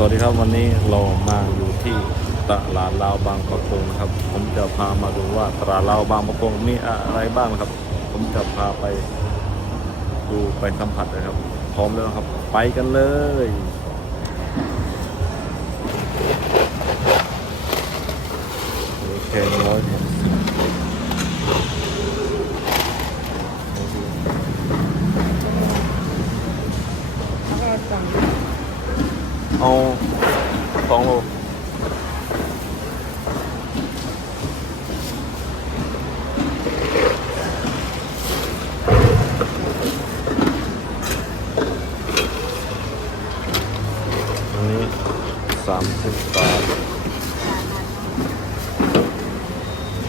สวัสดีครับวันนี้เรามาอยู่ที่ตลาดลาวบางประกงครับ ผมจะพามาดูว่าตลาดลาวบางประกงมีอะไรบ้างครับ ผมจะพาไปดูไปสัมผัสนะครับ พร้อมแล้วครับ ไปกันเลยโอเคร้อย เอาสองโล อันนี้สามสิบบาท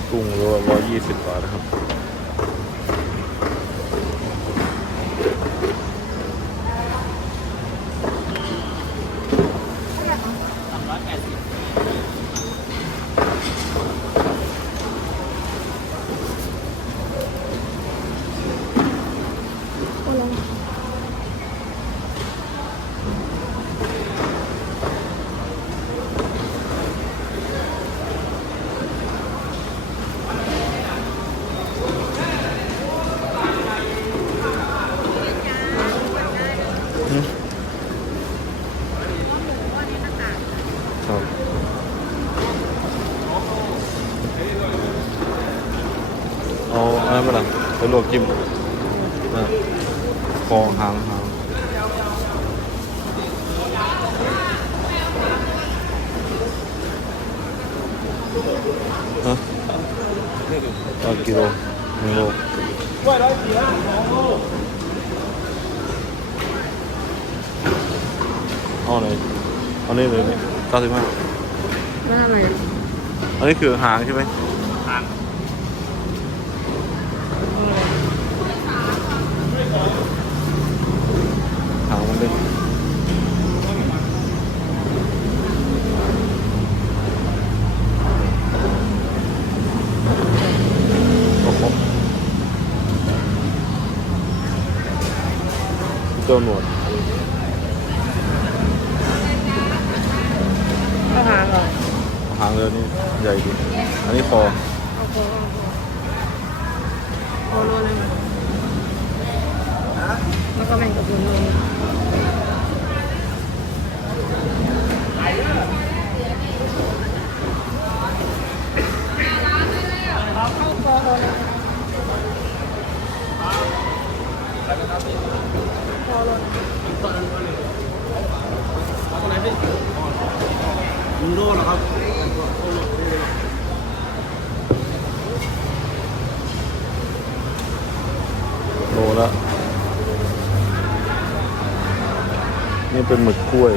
กุ้งโลร้อยยี่สิบบาทนะครับ ครับเอาอะไรมาล่ะไปล วกจิ้มนะคอหางหางฮะเอากิโลหนึ่งโลเอาไหนเอานี่เลยนี่เก้าสิบห้าว่าอะไรอันนี้คือหางใช่ไหม ทาง หางมันเป็นโอ้โห เจ้าหนวดก็หางเหรอหางเรือนี่ใหญ่ดีอันนี้คอเอาโคเอาโคเอาโลนึงแล้วก็แบ่งกับคุณโลนึงเอาโคโลนึงโคโลนึงเอาตรงไหนพี่ ยูโรเหรอครับ โลละ นี่เป็นหมึกกล้วย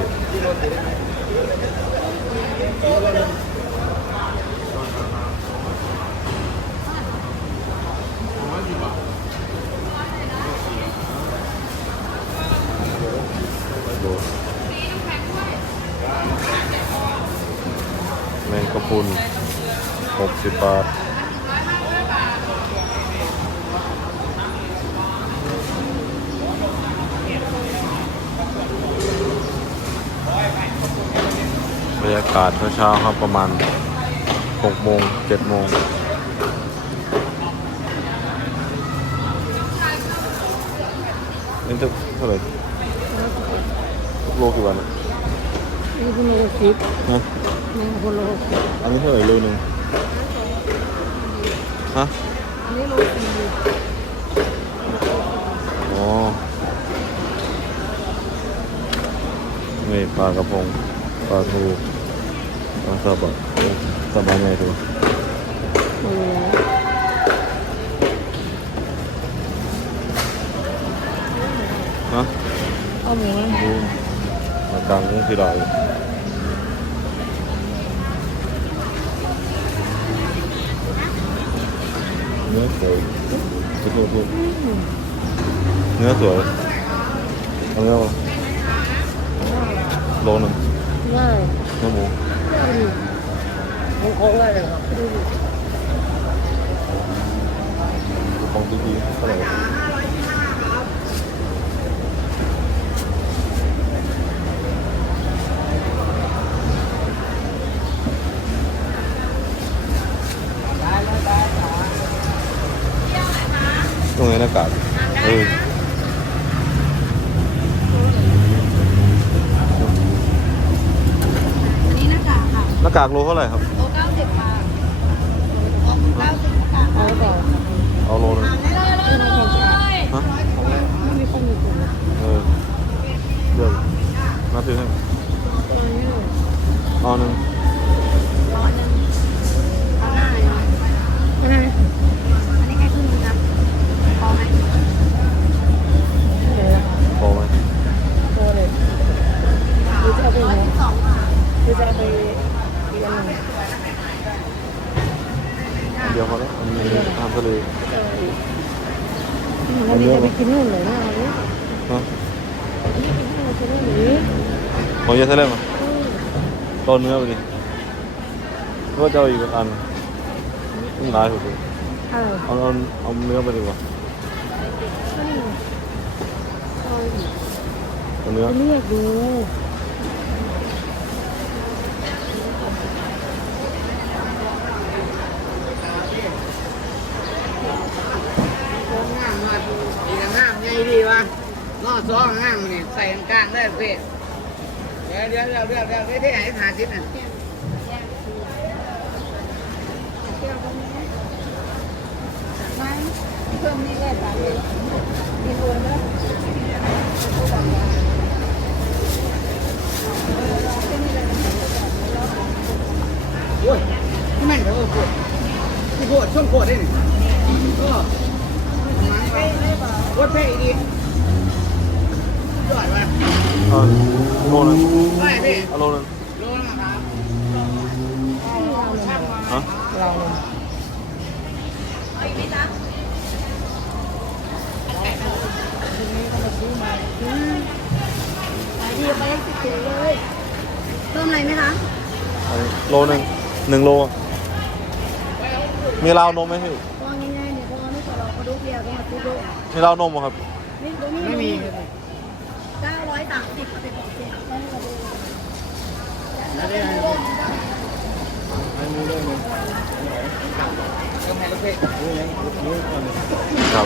โล แมงกะพรุนหกสิบบาท บรรยากาศเช้าๆครับประมาณ 6 โมง 7 โมงนี่จะเท่าไหร่โลกี่วันอะนี่คุณโลสิบฮะ นี่คุณโลสิบอันนี้เท่าไหร่โลหนึ่งฮะ อันนี้โลสี่อ๋อนี่ปลากระพง ปลาทูปลาสบะโอ้สบะใหญ่ตัวโอ้ฮะเอาหมูดูมากลางนี่คือดาวเลย เนื้อสวยทุกทุกเนื้อสวยเอาเนื้อมาโลหนึงได้เนื้อหมูได้ดิผมขอได้เลยครับดูดิ ของดีๆเท่าไหร่ รยากาศเออ อันนี้หน้ากากค่ะหน้ากากโลเท่าไหร่ครับ โลเก้าสิบบาทโลเก้าสิบหน้ากากเอาก่อนเอาโลนึงได้เลยเลยฮะไม่มีคนอยู่ตรงนี้เออเดี๋ยวนับดูให้ตัวนี้เลยเอาหนึ่ง ของเยอะเท่าไหร่มั้งต้นเนื้อไปดิก็จะเอาอีกอันต้องหลายสุดเลยอเอาเอาเอาเนื้อไปดีกว่าเอาเนื้อเรียกดูงามมาอีกงามใหญ่ดีวะนอซ้องงามนี่ใส่กลางได้เพื่เดี๋ยวเดี๋ยวเดี๋ยวเดี๋ยวเดี๋ยวไม่ได้ให้หาทิศน่ะไม่เพิ่มนี่เลยสามเลยมีรวมแล้ว โอ้ยที่มันเดี๋ยวปวดที่ปวดช่วงปวดได้นี่ก็มันไปปวดเพ่ดียอดว่ะ เอาโลนึง ไปพี่ เอาโลนึง โลนะครับ ฮะ เราเลย ขายดีไปให้สิบถุงเลย เพิ่ม อะไรไหมคะอันนี้โลนึงหนึ่งโล มีราวนมไหมพี่วางง่ายๆเนี่ยเพราะว่าไม่ตลอดกระดูกเดียวก็มาซื้อดูมีราวนมเหรอครับนี่ดูนี่ไม่มีเก้าร้อยสามสิบสิบสิบไม่ได้ให้ให้มือเลยมึงก็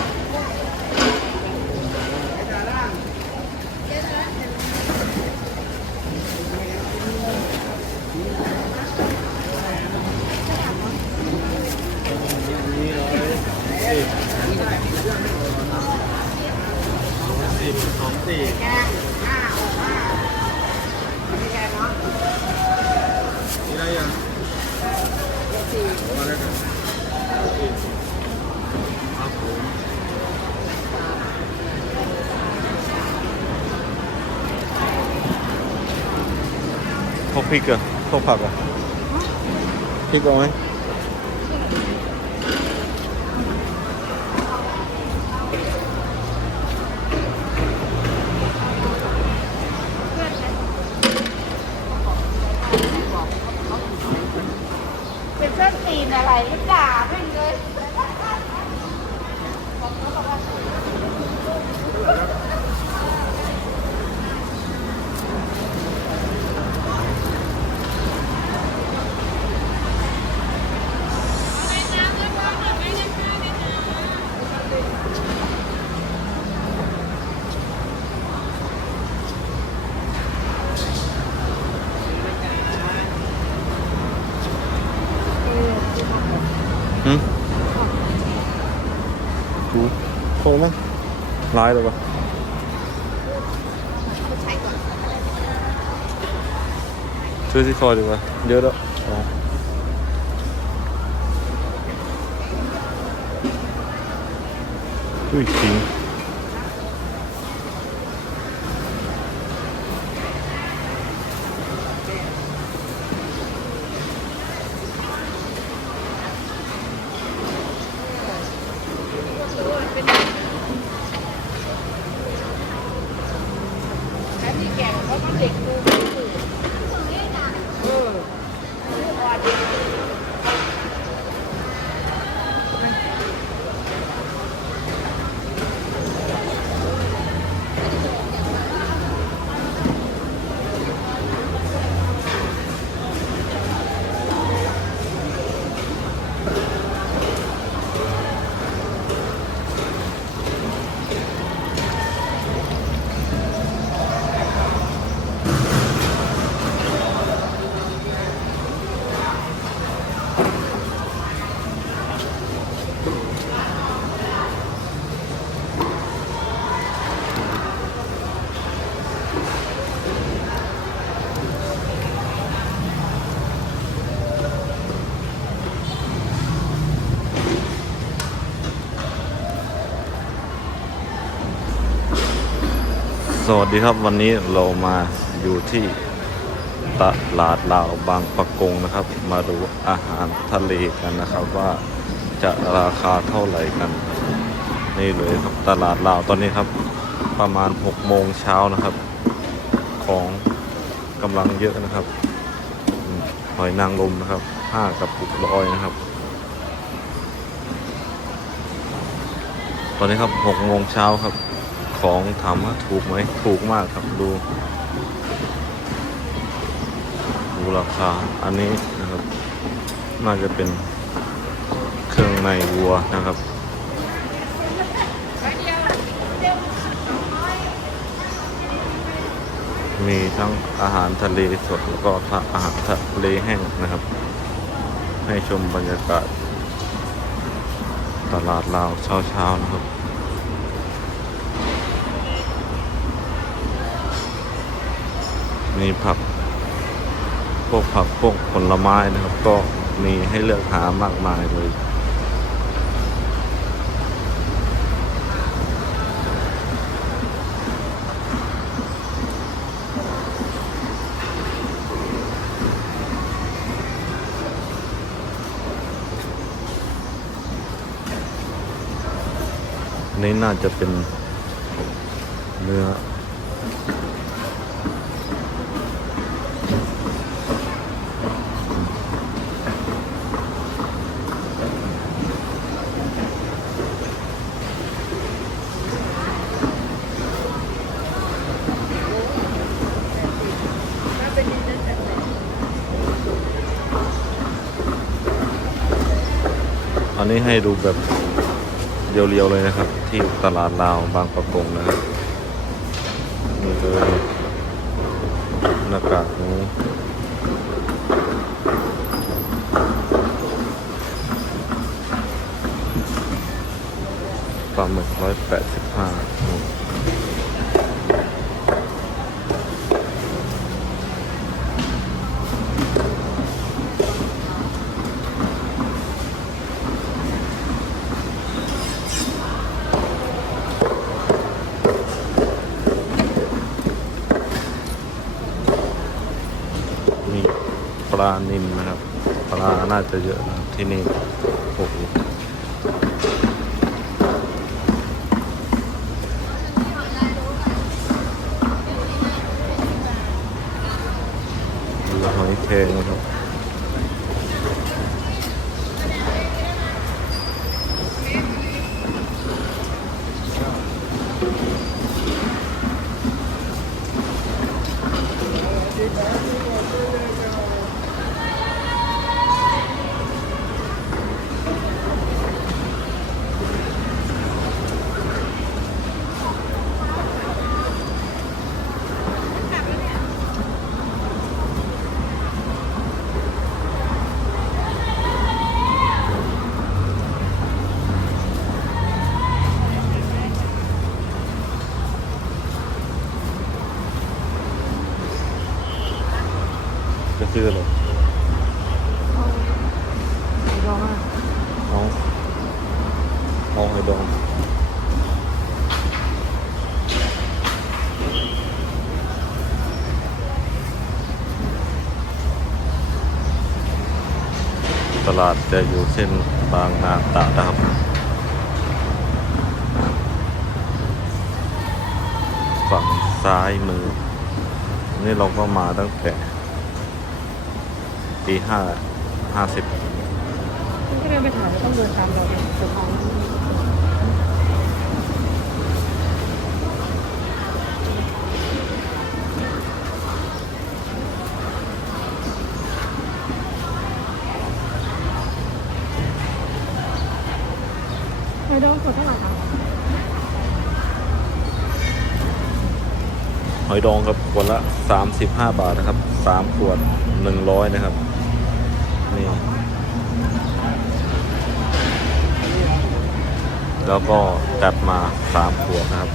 ให้ลูกเพ่มือยังมือก่อนครับนี่ได้ยังมาแล้วครับครับผมพวกพริกอะพวกผักอะพริกเอาไหม เป็นเส้นตีนอะไรไม่ด่าไม่เลย หืมถูโค้งไหมร้ายเลยวะซื้อที่ซอยดีกว่าเยอะแล้วอ๋ออุ้ยจริง สวัสดีครับวันนี้เรามาอยู่ที่ตลาดลาวบางปะกงนะครับ มาดูอาหารทะเลกันนะครับว่าจะราคาเท่าไหร่กัน นี่เลยครับตลาดลาวตอนนี้ครับ ประมาณ6โมงเช้านะครับ ของกำลังเยอะนะครับหอยนางรมนะครับ5กับปุกร้อยนะครับ ตอนนี้ครับ6โมงเช้าครับ ของถามว่าถูกไหมถูกมากครับดู ดูราคาอันนี้นะครับ น่าจะเป็นเครื่องในวัวนะครับมีทั้งอาหารทะเลสดแล้วก็อาหารทะเลแห้งนะครับ ให้ชมบรรยากาศ ตลาดลาวเช้าๆนะครับ มีผัก พวกผักพวกผลไม้นะครับ ก็มีให้เลือกหามากมายเลยนี่น่าจะเป็นเนื้อ ให้ดูแบบเรียวๆเลยนะครับ ที่ตลาดลาวบางประกงนะครับนี่เลยหน้ากากหมูปลาหมึกร้อยแปดสิบห้ามีปลานิลนะครับ ปลาน่าจะเยอะนะที่นี่โอ้โหหอยแครงนะครับ จะซื้ออะไร รอมาก เอาเอาให้ดอง ตลาดจะอยู่เส้นบางนาตราดครับ ฝั่งซ้ายมือ นี่เราก็มาตั้งแต่ตีห้าห้าสิบคุณก็เดินไปถามแล้วต้องเดินตามเราเนี่ยสะพาย ไอ้ดองขวดเท่าไหร่คะหอยดองครับขวดละสามสิบห้าบาทนะครับสามขวดหนึ่งร้อยนะครับนี่แล้วก็จัดมาสามขวดนะครับ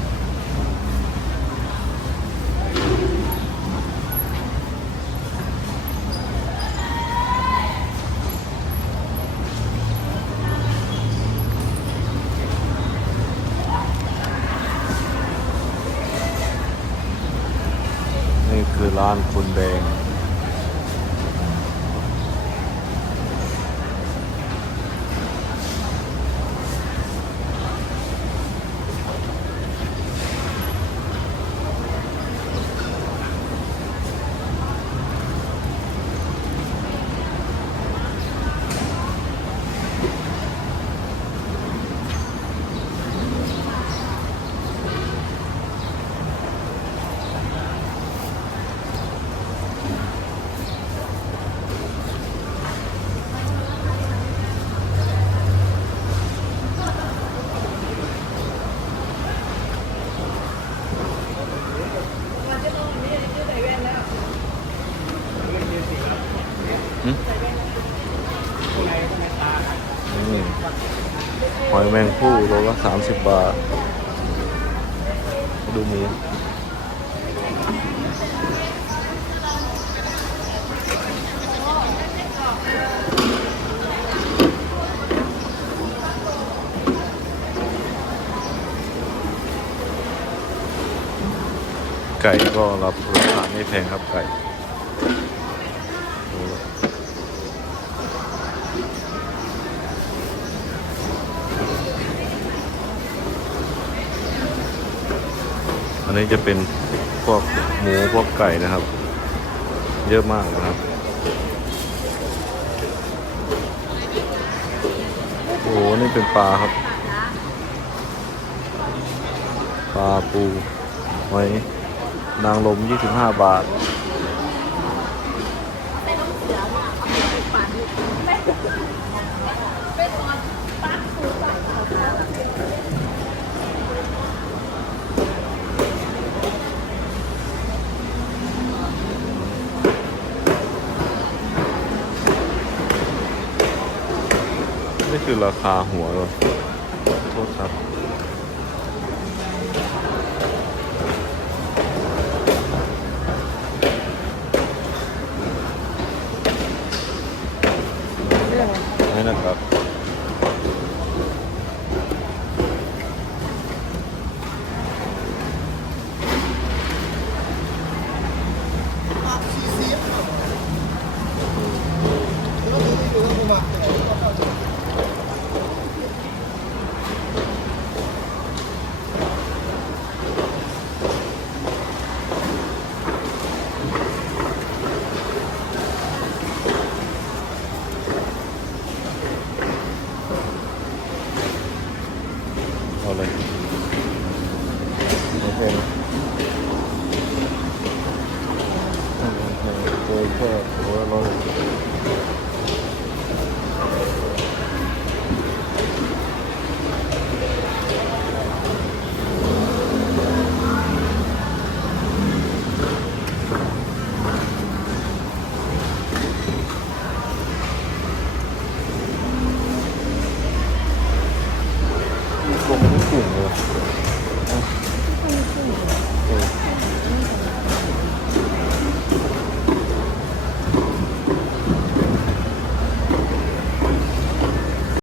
นี่คือร้านคุณแดง แมงผู้โลละสามสิบบาท ดูหมูไก่ก็รับราคาไม่แพงครับไก่โลละ อันนี้จะเป็นพวกหมูพวกไก่นะครับ เยอะมากนะครับโอ้โหนี่เป็นปลาครับ ปลาปูไว้นางลม 25 บาทนี่คือ ราคาหัวเหรอโทษครับ นี่นะครับ เอาเลยโอเค โอเคเ